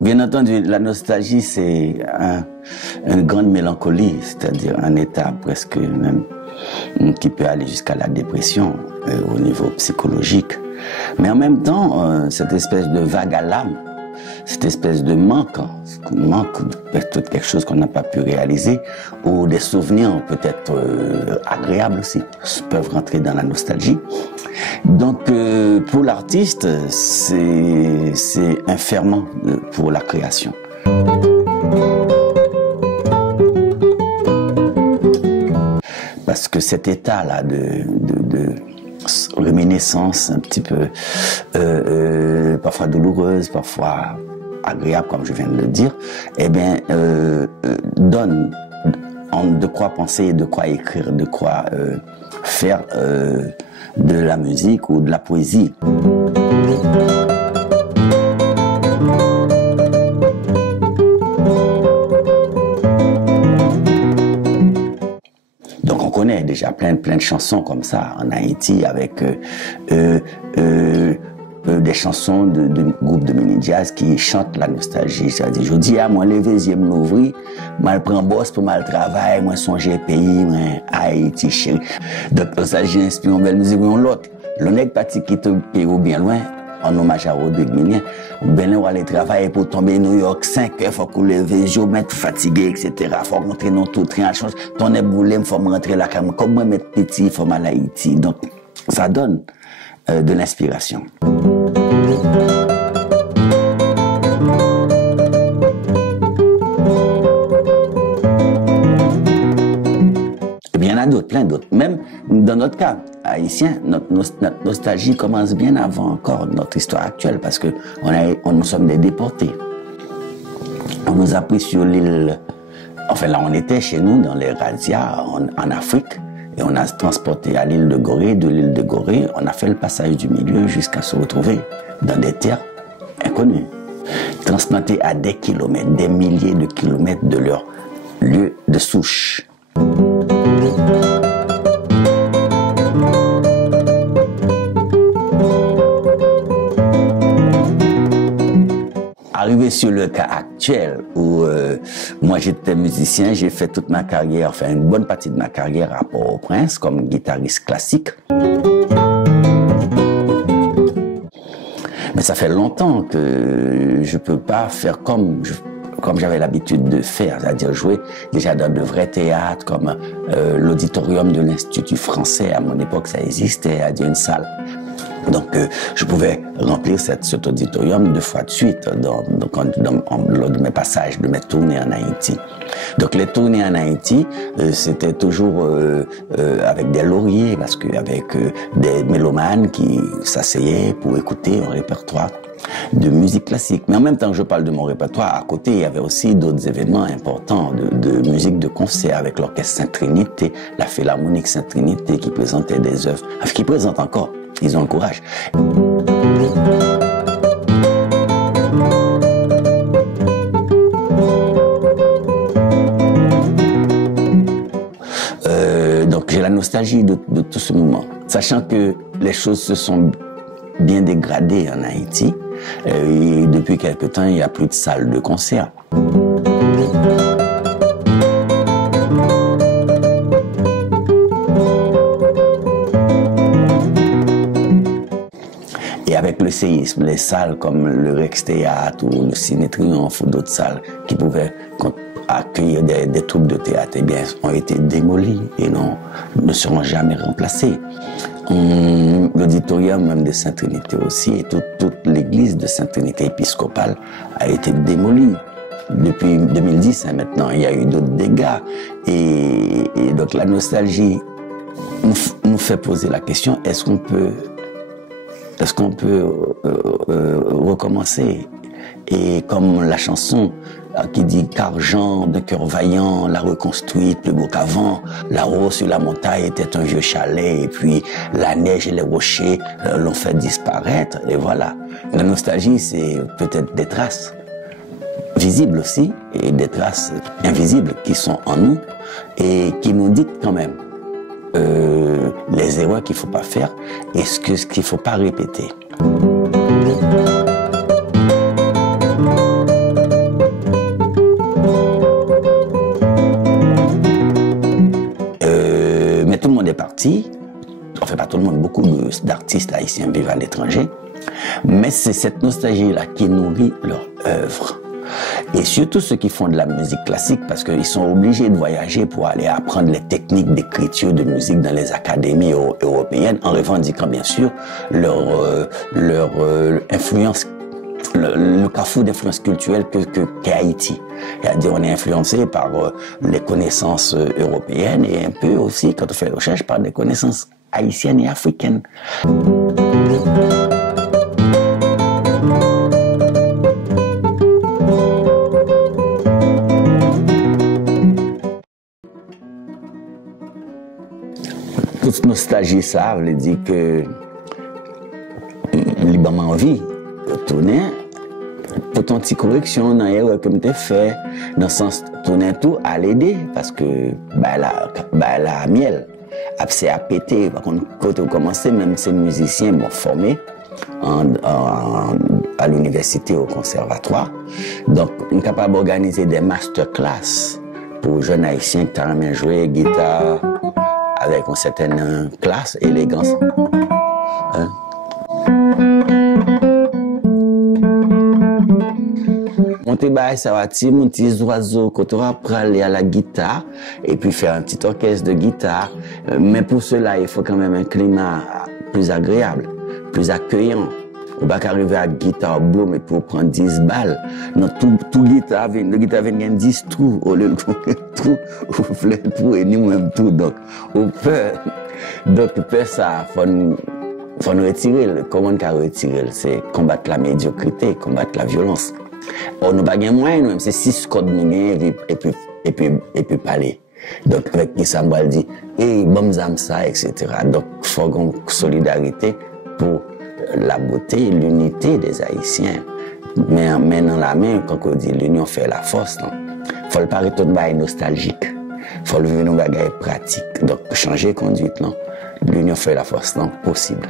Bien entendu, la nostalgie, c'est une grande mélancolie, c'est-à-dire un état presque même qui peut aller jusqu'à la dépression au niveau psychologique. Mais en même temps, cette espèce de vague à l'âme, cette espèce de manque peut-être quelque chose qu'on n'a pas pu réaliser, ou des souvenirs peut-être agréables aussi peuvent rentrer dans la nostalgie. Donc pour l'artiste, c'est un ferment pour la création. Parce que cet état-là de réminiscence un petit peu parfois douloureuse, parfois agréable comme je viens de le dire, eh bien donne de quoi penser, de quoi écrire, de quoi faire de la musique ou de la poésie. Donc on connaît déjà plein de chansons comme ça en Haïti avec des chansons de groupes de mini-jazz qui chantent la nostalgie. C'est-à-dire, je dis à moi, lever, je m'ouvrir, mal prend boss pour mal travail, moi songer pays, moi Haïti chéri. Donc, nostalgie inspire une belle musique ou l'autre. Le nègre parti qui te paye bien loin, en hommage à Rodrigue Minien, ben on va aller travailler pour tomber à New York 5 heures, faut qu'on leve, je mettre fatigué, etc. Faut rentrer dans tout train, change, ton est boulé, faut me rentrer là, comme moi mettre petit, faut mal à Haïti. Donc, ça donne de l'inspiration. Et bien, il y en a d'autres, plein d'autres. Même dans notre cas, haïtien, notre nostalgie commence bien avant encore notre histoire actuelle parce que nous sommes des déportés. On nous a pris sur l'île, enfin là on était chez nous dans les razzias en Afrique. Et on a transporté à l'île de Gorée, de l'île de Gorée, on a fait le passage du milieu jusqu'à se retrouver dans des terres inconnues. Transplantés à des kilomètres, des milliers de kilomètres de leur lieu de souche. Arrivé sur le cas actuel où moi j'étais musicien, j'ai fait toute ma carrière, enfin une bonne partie de ma carrière à Port-au-Prince comme guitariste classique. Mais ça fait longtemps que je peux pas faire comme j'avais l'habitude de faire, c'est-à-dire jouer déjà dans de vrais théâtres comme l'auditorium de l'Institut français. À mon époque, ça existait, c'est-à-dire une salle. Donc, je pouvais remplir cet auditorium 2 fois de suite lors de mes passages, de mes tournées en Haïti. Donc, les tournées en Haïti, c'était toujours avec des lauriers, parce qu'avec des mélomanes qui s'asseyaient pour écouter un répertoire de musique classique. Mais en même temps que je parle de mon répertoire, à côté, il y avait aussi d'autres événements importants de musique de concert avec l'Orchestre Sainte-Trinité, la Philharmonique Sainte-Trinité qui présentait des œuvres, enfin, qui présente encore. Ils ont le courage. Donc j'ai la nostalgie de tout ce moment. Sachant que les choses se sont bien dégradées en Haïti. Et depuis quelque temps, il n'y a plus de salles de concert. Et avec le séisme, les salles comme le Rex Théâtre ou le Ciné Triomphe ou d'autres salles qui pouvaient accueillir des troupes de théâtre, eh bien, ont été démolies et ne seront jamais remplacées. L'auditorium même de Sainte-Trinité aussi et toute l'église de Sainte-Trinité épiscopale a été démolie. Depuis 2010, maintenant, il y a eu d'autres dégâts. Et donc la nostalgie nous fait poser la question, est-ce qu'on peut recommencer? Et comme la chanson qui dit qu'argent d'un cœur vaillant, la reconstruite plus beau qu'avant, là-haut sur la montagne était un vieux chalet, et puis la neige et les rochers l'ont fait disparaître, et voilà. La nostalgie, c'est peut-être des traces visibles aussi, et des traces invisibles qui sont en nous, et qui nous dictent quand même les erreurs qu'il ne faut pas faire et ce qu'il ne faut pas répéter. Mais tout le monde est parti. Enfin, pas tout le monde, beaucoup d'artistes haïtiens vivent à l'étranger. Mais c'est cette nostalgie-là qui nourrit leur œuvre. Et surtout ceux qui font de la musique classique, parce qu'ils sont obligés de voyager pour aller apprendre les techniques d'écriture de musique dans les académies européennes, en revendiquant bien sûr leur influence, le carrefour d'influence culturelle qu'est Haïti. C'est-à-dire on est influencé par les connaissances européennes et un peu aussi, quand on fait recherche, par des connaissances haïtiennes et africaines. Toute nostalgie, ça veut dire que il m'a envie de tourner pour ton petit correction dans l'erreur que je fait dans le sens tourner tout à l'aider parce que la miel c'est à péter. Par contre, quand on commence, même ces musiciens m'ont formé à l'université, au conservatoire. Donc, on est capable d'organiser des masterclass pour jeunes haïtiens qui ont joué guitare avec une certaine classe, élégance. Hein? Monter bail ça va tirer mon petit oiseau quand on va aller à la guitare et puis faire un petit orchestre de guitare. Mais pour cela, il faut quand même un climat plus agréable, plus accueillant. On va pas arriver à la guitare bleu mais pour prendre 10 balles. Non, tout guitare vient, le guitare vient gagner 10 trous au lieu de trous, ou plein de trous et nous même tout. Donc, on peut ça, faut nous retirer. Comment on peut retirer? C'est combattre la médiocrité, combattre la violence. On n'a pas de moyen, nous, c'est 6 codes nous et puis parler. Donc, avec qui ça m'a dit, bon, ça, etc. Donc, il faut une solidarité pour la beauté et l'unité des Haïtiens. Mais en main dans la main, quand on dit l'union fait la force, il faut le parler tout de bail nostalgique. Il faut le vivre nos bagages pratiques. Donc, changer conduite, non? L'union fait la force, non? Possible.